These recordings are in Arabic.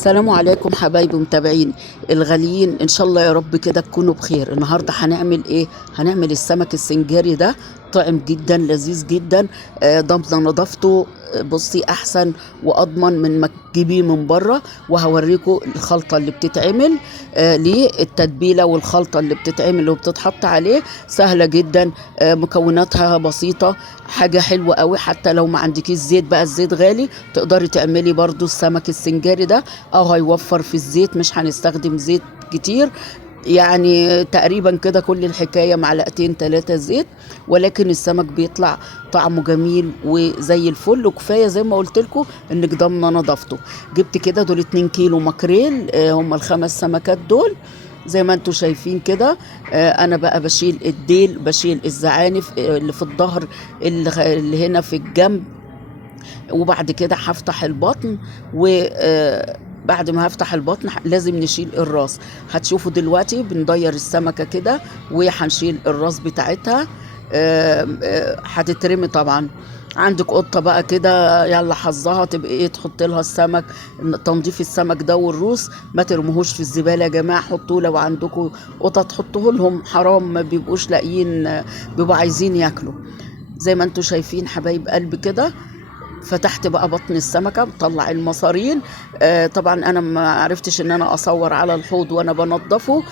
السلام عليكم حبايبي متابعين الغاليين، ان شاء الله يا رب كده تكونوا بخير. النهارده هنعمل ايه؟ هنعمل السمك السنجاري ده، طعم جدا لذيذ جدا. ضامنه نظافته. بصي احسن واضمن من ما تجيبيه من بره. وهوريكم الخلطه اللي بتتعمل ليه، التتبيله والخلطه اللي بتتعمل وبتتحط عليه سهله جدا. مكوناتها بسيطه، حاجه حلوه قوي. حتى لو ما عندكيش زيت، بقى الزيت غالي، تقدري تعملي برضو السمك السنجاري ده، او هيوفر في الزيت، مش هنستخدم زيت كتير. يعني تقريبا كده كل الحكاية معلقتين 3 زيت، ولكن السمك بيطلع طعمه جميل وزي الفل. وكفاية زي ما قلت لكم انك ضامنة نظافته. جبت كده دول 2 كيلو ماكريل، هم الخمس سمكات دول زي ما انتوا شايفين كده. انا بقى بشيل الديل، بشيل الزعانف اللي في الظهر، اللي هنا في الجنب. وبعد كده هفتح البطن، و بعد ما هفتح البطن لازم نشيل الراس. هتشوفوا دلوقتي بندير السمكة كده وهنشيل الراس بتاعتها. هتترمي طبعا. عندك قطة بقى كده، يلا حظها تبقى ايه، تحط لها السمك. تنظيف السمك ده والروس ما ترموهوش في الزبالة يا جماعة، حطوه. لو عندكم قطط حطوه لهم، حرام، ما بيبقوش لاقيين، بيبقوا عايزين ياكلوا. زي ما انتوا شايفين حبايب قلبي كده. فتحت بقى بطن السمكة، بطلع المصارين. طبعا انا ما عرفتش ان انا اصور على الحوض وانا بنضفه.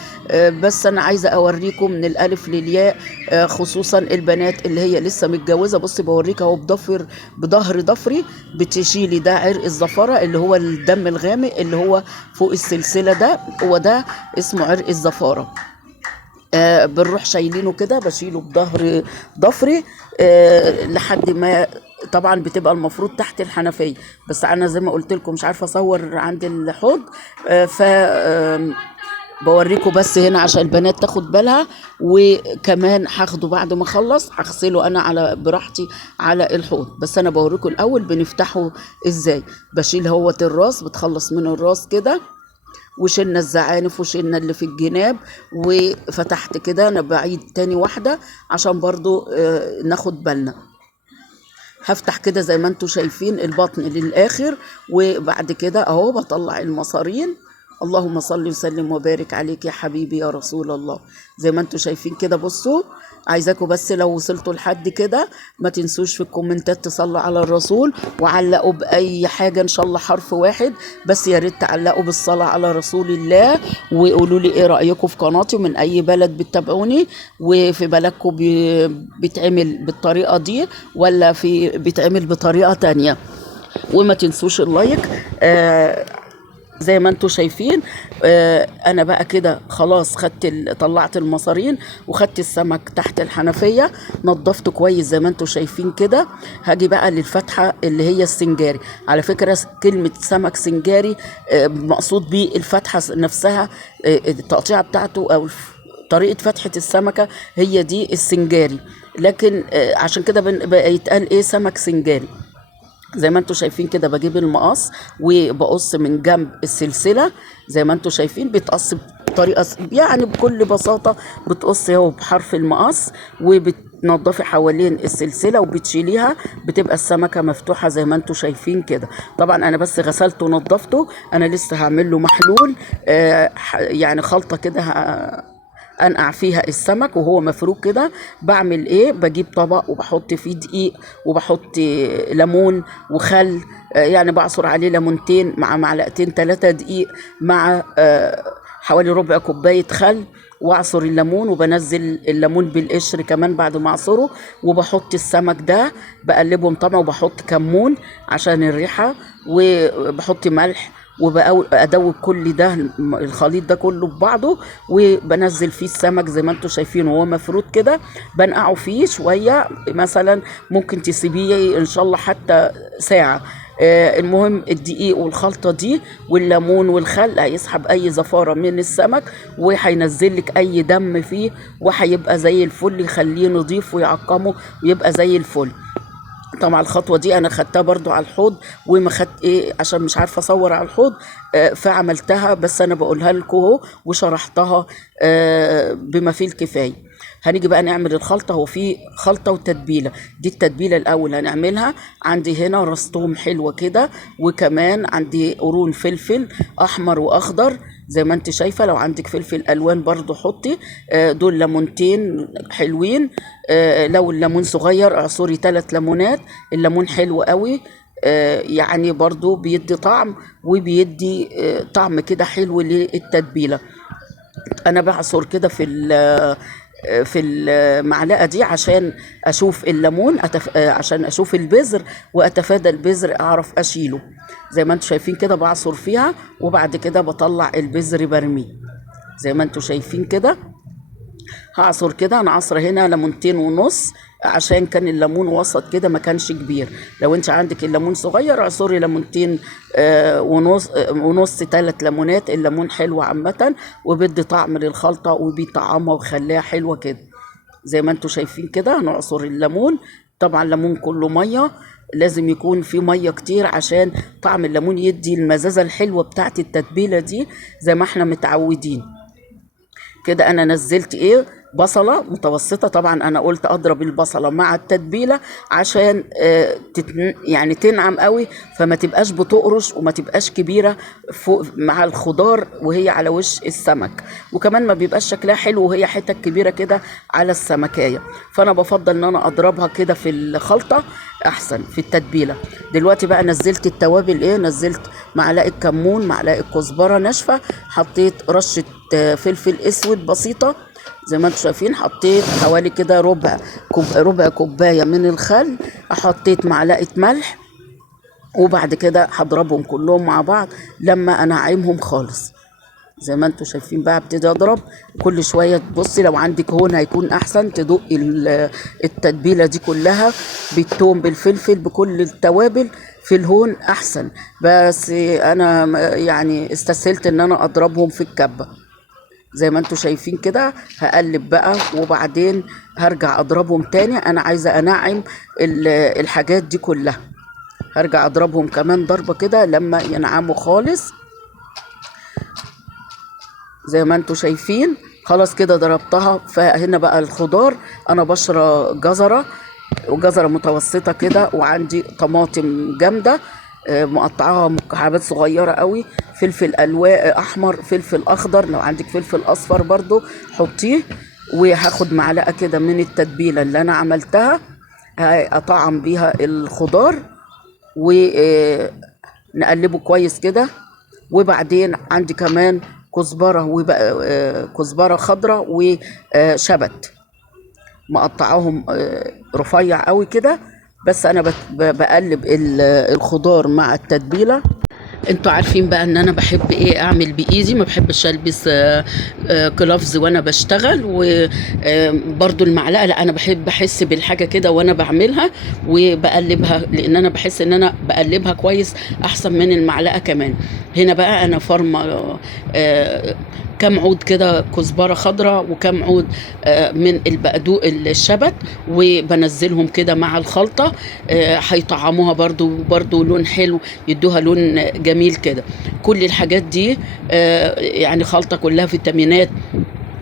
بس انا عايزة اوريكم من الالف للياء. خصوصا البنات اللي هي لسه متجوزة. بصي بوريك اهو بظهر ضفري بتشيلي ده عرق الزفرة، اللي هو الدم الغامق اللي هو فوق السلسلة ده، هو ده اسمه عرق الزفارة. بنروح شايلينه كده، بشيله بظهر ضفري لحد ما. طبعا بتبقى المفروض تحت الحنفيه، بس انا زي ما قلت لكم مش عارفه اصور عند الحوض. ف بوريكم بس هنا عشان البنات تاخد بالها. وكمان هاخده بعد ما اخلص هغسله انا على براحتي على الحوض، بس انا بوريكم الاول بنفتحه ازاي. بشيل هوت الراس، بتخلص من الراس كده، وشلنا الزعانف وشلنا اللي في الجناب. وفتحت كده، انا بعيد تاني واحدة عشان برضو ناخد بالنا. هفتح كده زي ما انتوا شايفين البطن للاخر، وبعد كده اهو بطلع المصارين. اللهم صل وسلم وبارك عليك يا حبيبي يا رسول الله. زي ما انتوا شايفين كده. بصوا، عايزاكم بس لو وصلتوا لحد كده ما تنسوش في الكومنتات تصلوا على الرسول، وعلقوا بأي حاجة، ان شاء الله حرف واحد بس، يا ريت تعلقوا بالصلاة على رسول الله. وقولوا لي ايه رأيكم في قناتي، ومن اي بلد بتتابعوني، وفي بلدكم بيتعمل بالطريقة دي ولا بيتعمل بطريقة تانية. وما تنسوش اللايك. زي ما انتوا شايفين. انا بقى كده خلاص طلعت المصارين وخدت السمك تحت الحنفية، نضفته كويس زي ما انتوا شايفين كده. هاجي بقى للفتحة اللي هي السنجاري. على فكرة كلمة سمك سنجاري مقصود بيه الفتحة نفسها، التقطيعة بتاعته او طريقة فتحة السمكة هي دي السنجاري. لكن عشان كده بقى يتقال ايه، سمك سنجاري. زي ما انتوا شايفين كده، بجيب المقص وبقص من جنب السلسلة. زي ما انتوا شايفين بيتقص بطريقة يعني بكل بساطة. بتقصي اهو بحرف المقص، وبتنضفي حوالين السلسلة وبتشيليها، بتبقى السمكة مفتوحة زي ما انتوا شايفين كده. طبعا انا بس غسلته ونضفته، انا لسه هعمل له محلول. يعني خلطة كده انقع فيها السمك وهو مفروك كده. بعمل ايه، بجيب طبق وبحط فيه دقيق، وبحط ليمون وخل. يعني بعصر عليه ليمونتين مع معلقتين 3 دقيق، مع حوالي ربع كوباية خل، واعصر الليمون، وبنزل الليمون بالقشر كمان بعد ما اعصره. وبحط السمك ده بقلبهم طبعا، وبحط كمون عشان الريحة، وبحط ملح، وبأدوب كل ده الخليط ده كله ببعضه. وبنزل فيه السمك زي ما انتوا شايفين وهو مفروض كده. بنقعه فيه شوية، مثلا ممكن تسيبيه ان شاء الله حتى ساعة. المهم الدقيق والخلطة دي والليمون والخل هيسحب اي زفارة من السمك، وهينزل لك اي دم فيه، وهيبقى زي الفل، يخليه نضيف ويعقمه ويبقى زي الفل. طبعا الخطوه دي انا خدتها برضو على الحوض، وما خدت ايه عشان مش عارفه اصور على الحوض. فعملتها، بس انا بقولها لكم اهو وشرحتها بما فيه الكفايه. هنيجي بقى نعمل الخلطة. هو في خلطة وتتبيلة. دي التتبيلة الأول هنعملها. عندي هنا راس توم حلوة كده، وكمان عندي قرون فلفل أحمر وأخضر زي ما انت شايفة. لو عندك فلفل ألوان برضو حطي. دول ليمونتين حلوين. لو الليمون صغير اعصري 3 ليمونات. الليمون حلو قوي، يعني برضو بيدي طعم، وبيدي طعم كده حلو للتتبيلة. انا بعصر كده في المعلقه دي عشان اشوف الليمون، عشان اشوف البذر واتفادى البذر اعرف اشيله. زي ما انتم شايفين كده بعصر فيها، وبعد كده بطلع البذر برميه زي ما انتم شايفين كده. هعصر كده. انا عصره هنا ليمونتين ونص، عشان كان الليمون وسط كده ما كانش كبير. لو انت عندك الليمون صغير اعصري ليمونتين ونص 3 ليمونات. الليمون حلو عامه، وبيدي طعم للخلطه وبيطعمها وخليها حلوه كده زي ما انتم شايفين كده. هنعصر الليمون. طبعا الليمون كله ميه، لازم يكون في ميه كتير عشان طعم الليمون يدي المزازه الحلوه بتاعت التتبيله دي زي ما احنا متعودين كده. انا نزلت بصلة متوسطة. طبعا انا قلت اضرب البصلة مع التتبيلة عشان يعني تنعم قوي، فما تبقاش بتقرش وما تبقاش كبيرة فوق مع الخضار وهي على وش السمك، وكمان ما بيبقاش شكلها حلو وهي حتة كبيرة كده على السمكية. فانا بفضل ان انا اضربها كده في الخلطة احسن في التتبيلة. دلوقتي بقى نزلت التوابل. نزلت معلقة كمون، معلقة كزبرة ناشفة، حطيت رشة فلفل اسود بسيطة زي ما انتم شايفين، حطيت حوالي كده ربع كوبايه من الخل، حطيت معلقه ملح، وبعد كده هضربهم كلهم مع بعض لما انعمهم خالص زي ما انتم شايفين. بقى ابتدي اضرب كل شويه. تبصي لو عندك هون هيكون احسن، تدقي التتبيله دي كلها بالثوم بالفلفل بكل التوابل في الهون احسن. بس انا يعني استسهلت ان انا اضربهم في الكبه زي ما انتم شايفين كده. هقلب بقى وبعدين هرجع اضربهم تاني. انا عايزه انعم الحاجات دي كلها. هرجع اضربهم كمان ضربه كده لما ينعموا خالص زي ما انتم شايفين. خلاص كده ضربتها. فهنا بقى الخضار، انا بشرة جزرة وجزرة متوسطة كده، وعندي طماطم جامدة مقطعاها مكعبات صغيرة قوي، فلفل الوان احمر، فلفل اخضر، لو عندك فلفل اصفر برضو حطيه. وهاخد معلقة كده من التتبيلة اللي انا عملتها اطعم بيها الخضار، ونقلبه كويس كده. وبعدين عندي كمان كزبرة كزبرة خضراء وشبت مقطعاهم رفيع قوي كده. بس انا بقلب الخضار مع التتبيله. انتوا عارفين بقى ان انا بحب اعمل بايدي، ما بحبش البس كلافز وانا بشتغل. وبرضو المعلقه لا، انا بحب احس بالحاجه كده وانا بعملها وبقلبها، لان انا بحس ان انا بقلبها كويس احسن من المعلقه كمان. هنا بقى انا فرمه كام عود كده كزبره خضراء، وكام عود من البقدوق الشبت، وبنزلهم كده مع الخلطه. هيطعموها برضو لون حلو، يدوها لون جميل كده. كل الحاجات دي يعني خلطه كلها فيتامينات،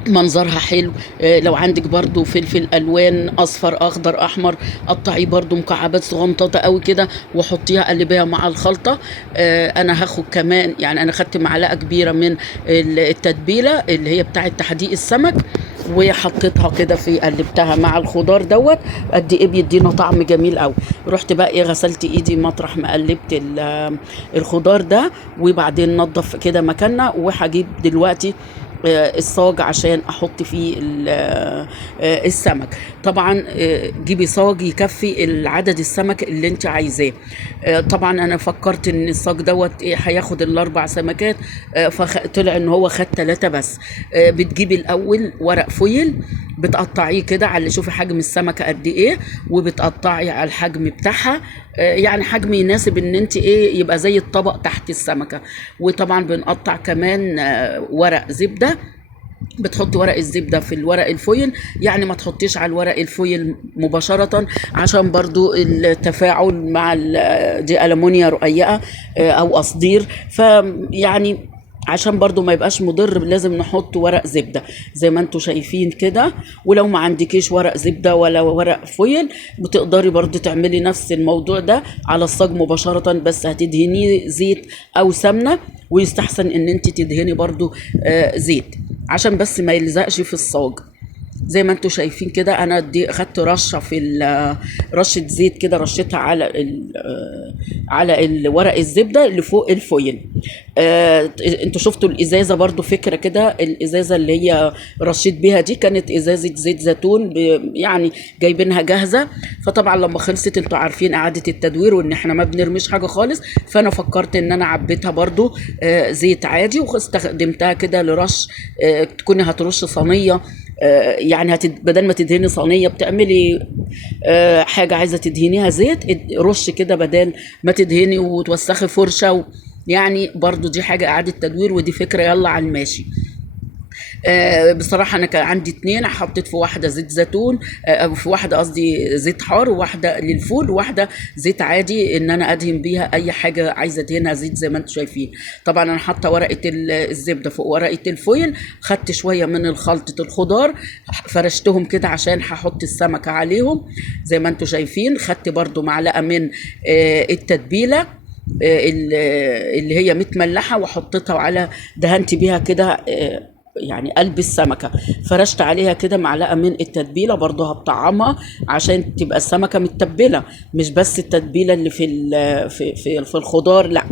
منظرها حلو. لو عندك برضو فلفل الوان اصفر اخضر احمر قطعيه برضو مكعبات صغنططه قوي كده وحطيها قلبيها مع الخلطه. انا هاخد كمان، يعني انا خدت معلقه كبيره من التتبيله اللي هي بتاعه تحديق السمك، وحطيتها كده قلبتها مع الخضار دوت. قد ايه بيدينا طعم جميل قوي. رحت بقى غسلت ايدي مطرح ما قلبت الخضار ده، وبعدين نضف كده مكاننا. وهجيب دلوقتي الصاج عشان احط فيه السمك. طبعا جيبي صاج يكفي العدد السمك اللي انت عايزاه. طبعا انا فكرت ان الصاج دوت هياخد ال4 سمكات، فطلع ان هو خد 3 بس. بتجيبي الاول ورق فويل بتقطعيه كده على شوفي حجم السمكه قد ايه، وبتقطعي على الحجم بتاعها، يعني حجم يناسب ان انت يبقى زي الطبق تحت السمكه. وطبعا بنقطع كمان ورق زبده. بتحطي ورق الزبدة في الورق الفويل، يعني ما تحطيش على الورق الفويل مباشرة عشان برضو التفاعل مع دي ألمونيا رقيقة أو قصدير، فيعني عشان برضو ما يبقاش مضر لازم نحط ورق زبدة زي ما انتوا شايفين كده. ولو ما عندكيش ورق زبدة ولا ورق فويل بتقدري برضو تعملي نفس الموضوع ده على الصاج مباشرة، بس هتدهنيه زيت او سمنة، ويستحسن ان انت تدهني برضو زيت عشان بس ما يلزقش في الصاج. زي ما انتوا شايفين كده انا دي اخدت رشه في رشه زيت كده، رشيتها على ورق الزبده اللي فوق الفويل. انتوا شفتوا الازازه برضو فكره كده، الازازه اللي هي رشيت بيها دي كانت ازازه زيت زيتون يعني جايبينها جاهزه. فطبعا لما خلصت انتوا عارفين اعاده التدوير وان احنا ما بنرميش حاجه خالص، فانا فكرت ان انا عبيتها برضو زيت عادي واستخدمتها كده لرش. تكوني هترش صينيه، يعني بدل ما تدهني صينيه بتعملي حاجه عايزه تدهنيها زيت، رش كده بدل ما تدهني وتوسخي فرشه يعني برضو دي حاجه اعاده تدوير، ودي فكره يلا على الماشي. بصراحة أنا كان عندي 2، حطيت في واحدة زيت زيتون، في واحدة قصدي زيت حار، وواحدة للفول، وواحدة زيت عادي إن أنا أدهن بيها أي حاجة عايزة أدهنها زيت زي ما أنتم شايفين. طبعا أنا حاطة ورقة الزبدة فوق ورقة الفويل، خدت شوية من خلطة الخضار فرشتهم كده عشان هحط السمكة عليهم زي ما أنتم شايفين. خدت برضو معلقة من التتبيلة اللي هي متملحة وحطيتها على دهنت بيها كده يعني قلب السمكة، فرشت عليها كده معلقة من التتبيلة برضو هتطعمها عشان تبقى السمكة متبلة، مش بس التتبيلة اللي في الخضار لا.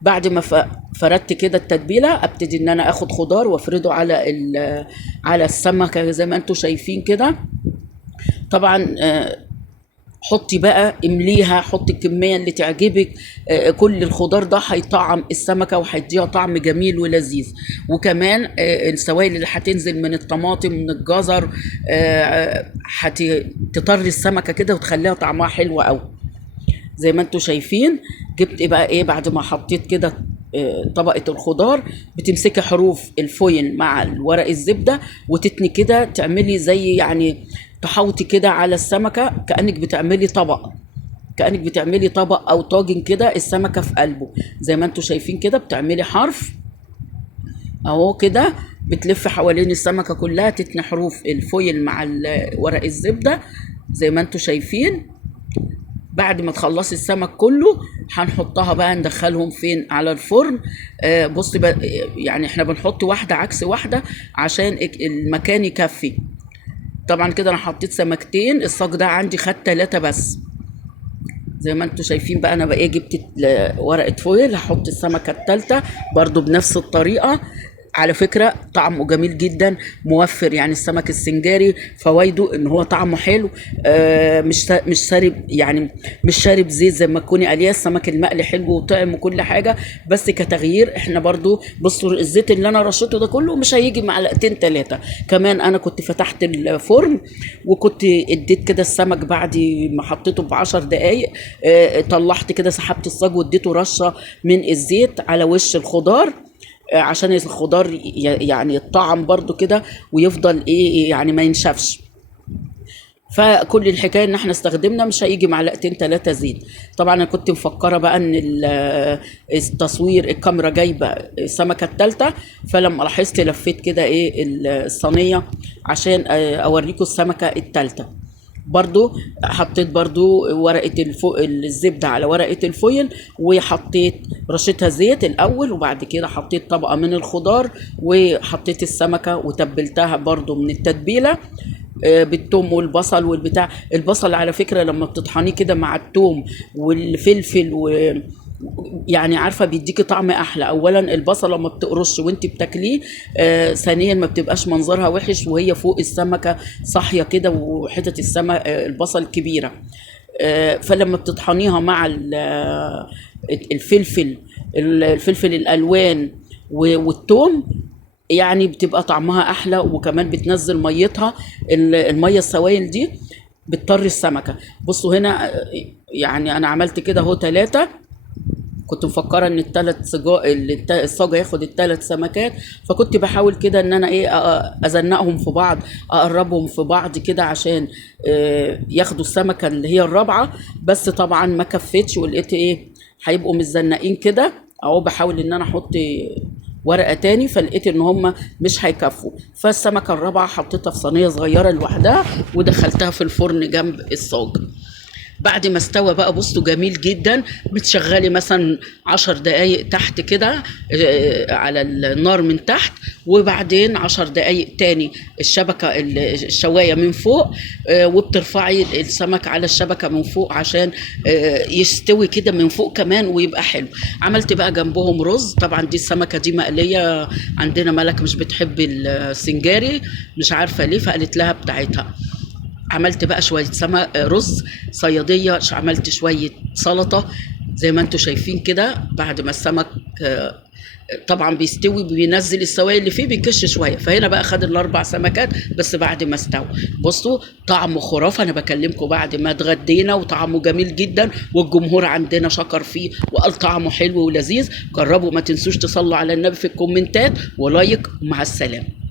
بعد ما فردت كده التتبيلة ابتدي ان انا اخد خضار وافرده على السمكة زي ما انتوا شايفين كده. طبعا حطي بقى امليها، حطي الكميه اللي تعجبك. كل الخضار ده هيطعم السمكه وهيديها طعم جميل ولذيذ. وكمان السوائل اللي هتنزل من الطماطم من الجزر هتطري السمكه كده وتخليها طعمها حلو قوي زي ما انتوا شايفين. جبت بقى ايه بعد ما حطيت كده طبقة الخضار، بتمسكي حروف الفويل مع ورق الزبدة وتتني كده، تعملي زي يعني تحوطي كده على السمكة كأنك بتعملي طبق، كأنك بتعملي طبق أو طاجن كده السمكة في قلبه زي ما انتوا شايفين كده. بتعملي حرف اهو كده، بتلف حوالين السمكة كلها، تتني حروف الفويل مع ورق الزبدة زي ما انتوا شايفين. بعد ما تخلصي السمك كله هنحطها بقى ندخلهم فين على الفرن. بصي بقى يعني احنا بنحط واحدة عكس واحدة عشان المكان يكفي. طبعا كده انا حطيت سمكتين، الصاج ده عندي خد 3 بس زي ما انتوا شايفين. بقى انا بقى جبت ورقة فويل هحط السمكة الثالثة برضو بنفس الطريقة. على فكرة طعمه جميل جدا موفر، يعني السمك السنجاري فوائده ان هو طعمه حلو، مش شارب يعني مش شارب زيت زي ما تكوني قليه. السمك المقلي حلو وطعم وكل حاجة، بس كتغيير احنا برضو بصوا الزيت اللي انا رشيته ده كله مش هيجي معلقتين 3. كمان انا كنت فتحت الفرن وكنت اديت كده السمك بعد ما حطيته ب10 دقايق، طلعت كده سحبت الصاج واديته رشة من الزيت على وش الخضار عشان الخضار يعني الطعم برضو كده ويفضل ايه يعني ما ينشفش. فكل الحكايه ان احنا استخدمنا مش هيجي معلقتين 3 زيت. طبعا انا كنت مفكره بقى ان التصوير الكاميرا جايبه السمكه الثالثه، فلما لاحظت لفيت كده ايه الصينيه عشان اوريكم السمكه الثالثه. برضو حطيت برضو ورقة الزبدة على ورقة الفويل، وحطيت رشتها زيت الأول، وبعد كده حطيت طبقة من الخضار وحطيت السمكة وتبلتها برضو من التتبيلة بالثوم والبصل والبتاع. البصل على فكرة لما بتطحنيه كده مع الثوم والفلفل يعني عارفه بيديكي طعم احلى. اولا البصل لما بتقرش وانت بتاكليه، ثانيا ما بتبقاش منظرها وحش وهي فوق السمكه صاحيه كده وحتت البصل كبيره. فلما بتطحنيها مع الفلفل الالوان والثوم يعني بتبقى طعمها احلى، وكمان بتنزل ميتها الميه السوائل دي بتطري السمكه. بصوا هنا يعني انا عملت كده اهو 3. كنت مفكره ان الصاج هياخد ال3 سمكات، فكنت بحاول كده ان انا ايه ازنقهم في بعض، اقربهم في بعض كده عشان ياخدوا السمكه اللي هي الرابعه. بس طبعا ما كفتش ولقيت ايه هيبقوا متزنقين كده اهو. بحاول ان انا احط ورقه تاني، فلقيت ان هم مش هيكفوا، فالسمكه الرابعه حطيتها في صينيه صغيره لوحدها ودخلتها في الفرن جنب الصاج. بعد ما استوى بقى بصوا جميل جدا، بتشغلي مثلا 10 دقايق تحت كده على النار من تحت، وبعدين 10 دقايق تاني الشواية من فوق، وبترفعي السمك على الشبكة من فوق عشان يستوي كده من فوق كمان ويبقى حلو. عملت بقى جنبهم رز، طبعا دي السمكة دي مقلية، عندنا ملك مش بتحب السنجاري مش عارفة ليه، فقالت لها بتاعتها. عملت بقى شوية رز صيادية، عملت شوية سلطة زي ما انتوا شايفين كده. بعد ما السمك طبعا بيستوي بينزل السوائل اللي فيه بيكش شوية، فهنا بقى خد ال4 سمكات بس بعد ما استوى. بصوا طعمه خرافة، انا بكلمكم بعد ما اتغدينا وطعمه جميل جدا، والجمهور عندنا شكر فيه وقال طعمه حلو ولذيذ. جربوا، ما تنسوش تصلوا على النبي في الكومنتات ولايك، ومع السلامة.